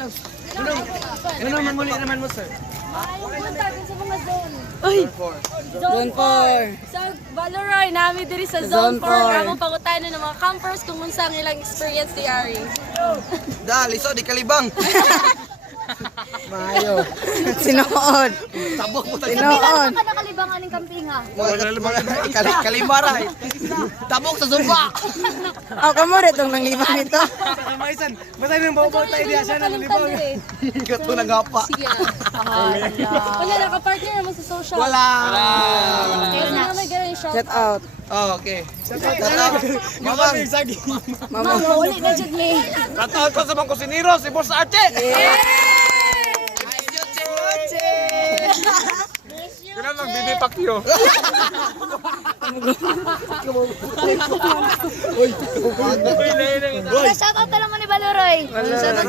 Ano man muli naman mo, sir? Punta din sa mga zone. Zone 4. Sa Valoroy, namin diri sa Zone Zone 4. 4. Among pangutanon ng mga campers kung unsa ang ilang experience ni Ari. Dali, so di kalibang. Mayo. Sinood. Tabok mo tayo. Sinood. Ka nakalibangan ng kampinga. Kalimara. Tabok sa sumpa. Oh, kamo rin itong nanglibang nito. Maisan, basta yung bawa tayo diya siya na nalibaw. Ikaw nagapa. Sige. Wala na ka-partner naman sa social. Wala. Kaya na may ganun shout Shout out. Oh, okay. Tatap. Mamang. Mama. Uli na dyan ni. Tatawag ko sa mga kusinero, si Boss Arche. Kailan magbibipak yun? Shout out na lang mo ni Valoroy.